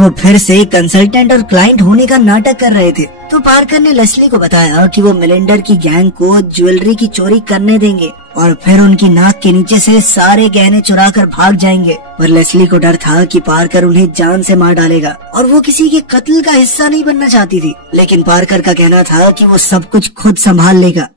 वो फिर से कंसल्टेंट और क्लाइंट होने का नाटक कर रहे थे। तो पार्कर ने लेस्ली को बताया कि वो मिलिंडर की गैंग को ज्वेलरी की चोरी करने देंगे और फिर उनकी नाक के नीचे से सारे गहने चुरा कर भाग जाएंगे। पर लेस्ली को डर था कि पार्कर उन्हें जान से मार डालेगा और वो किसी के कत्ल का हिस्सा नहीं बनना चाहती थी। लेकिन पार्कर का कहना था कि वो सब कुछ खुद संभाल लेगा।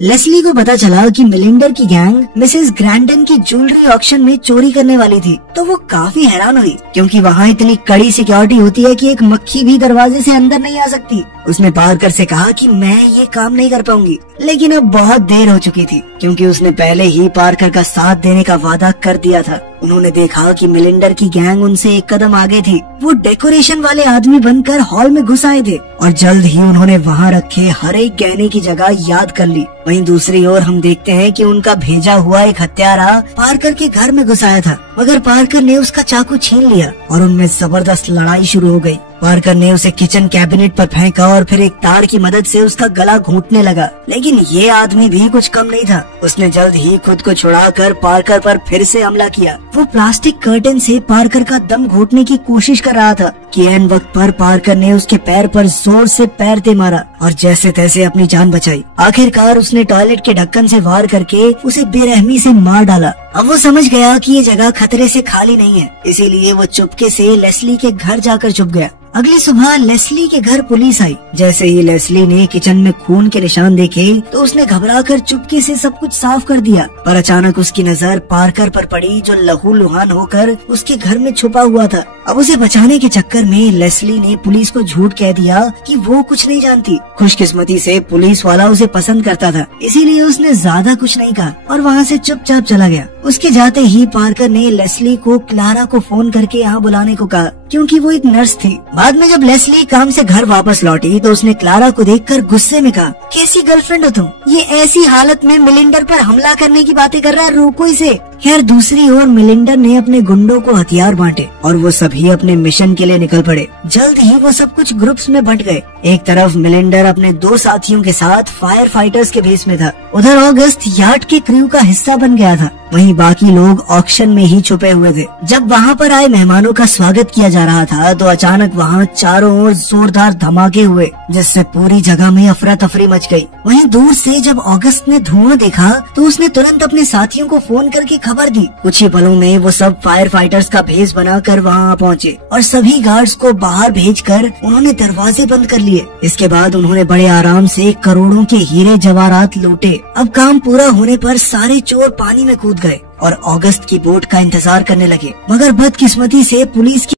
लेस्ली को पता चला कि मिलिंडर की गैंग मिसेस ग्रैंडन की ज्वेलरी ऑक्शन में चोरी करने वाली थी। तो वो काफी हैरान हुई क्योंकि वहाँ इतनी कड़ी सिक्योरिटी होती है कि एक मक्खी भी दरवाजे से अंदर नहीं आ सकती। उसने पार्कर से कहा कि मैं ये काम नहीं कर पाऊंगी, लेकिन अब बहुत देर हो चुकी थी क्योंकि उसने पहले ही पार्कर का साथ देने का वादा कर दिया था। उन्होंने देखा कि मिलिंडर की गैंग उनसे एक कदम आगे थी। वो डेकोरेशन वाले आदमी बनकर हॉल में घुस आए थे और जल्द ही उन्होंने वहाँ रखे हर एक गहने की जगह याद कर ली। वहीं दूसरी ओर हम देखते हैं कि उनका भेजा हुआ एक हत्यारा पार्कर के घर में घुस आया था, मगर पार्कर ने उसका चाकू छीन लिया और उनमें जबरदस्त लड़ाई शुरू हो गई। पार्कर ने उसे किचन कैबिनेट पर फेंका और फिर एक तार की मदद से उसका गला घोंटने लगा। लेकिन ये आदमी भी कुछ कम नहीं था। उसने जल्द ही खुद को छुड़ाकर पार्कर पर फिर से हमला किया। वो प्लास्टिक कर्टन से पार्कर का दम घोटने की कोशिश कर रहा था कि ऐन वक्त पर पार्कर ने उसके पैर पर जोर से पैर दे मारा और जैसे तैसे अपनी जान बचाई। आखिरकार उसने टॉयलेट के ढक्कन से वार करके उसे बेरहमी से मार डाला। अब वो समझ गया कि ये जगह खतरे से खाली नहीं है, इसीलिए वो चुपके से लेस्ली के घर जाकर छुप गया। अगली सुबह लेस्ली के घर पुलिस आई। जैसे ही लेस्ली ने किचन में खून के निशान देखे तो उसने घबराकर चुपके से सब कुछ साफ कर दिया। पर अचानक उसकी नजर पार्कर पर पड़ी जो लहूलुहान होकर उसके घर में छुपा हुआ था। अब उसे बचाने के चक्कर में लेस्ली ने पुलिस को झूठ कह दिया कि वो कुछ नहीं जानती। खुशकिस्मती से पुलिस वाला उसे पसंद करता था, इसीलिए उसने ज्यादा कुछ नहीं कहा और वहाँ से चुपचाप चला गया। उसके जाते ही पार्कर ने लेस्ली को क्लारा को फोन करके यहाँ बुलाने को कहा क्योंकि वो एक नर्स थी। बाद में जब लेस्ली काम से घर वापस लौटी तो उसने क्लारा को देखकर गुस्से में कहा, कैसी गर्लफ्रेंड हो तुम? ये ऐसी हालत में मिलिंडर पर हमला करने की बातें कर रहा है, रोको इसे। खैर दूसरी ओर मिलिंडर ने अपने गुंडों को हथियार बांटे और वो सभी अपने मिशन के लिए निकल पड़े। जल्द ही वो सब कुछ ग्रुप्स में बंट गए। एक तरफ मिलिंडर अपने 2 साथियों के साथ फायर फाइटर्स के भेस में था, उधर ऑगस्ट यार्ड के क्रू का हिस्सा बन गया था। वहीं बाकी लोग ऑक्शन में ही छुपे हुए थे। जब वहाँ पर आए मेहमानों का स्वागत किया जा रहा था तो अचानक वहाँ चारों ओर जोरदार धमाके हुए जिससे पूरी जगह में अफरा तफरी मच गई। वहीं दूर से जब ऑगस्ट ने धुआं देखा तो उसने तुरंत अपने साथियों को फोन करके खबर दी। कुछ ही पलों में वो सब फायर फाइटर्स का भेस बनाकर वहाँ पहुँचे और सभी गार्ड्स को बाहर भेजकर उन्होंने दरवाजे बंद कर लिए। इसके बाद उन्होंने बड़े आराम से करोड़ों के हीरे जवाहरात लूटे। अब काम पूरा होने पर सारे चोर पानी में कूद गए और ऑगस्ट की बोट का इंतजार करने लगे, मगर बदकिस्मती से पुलिस की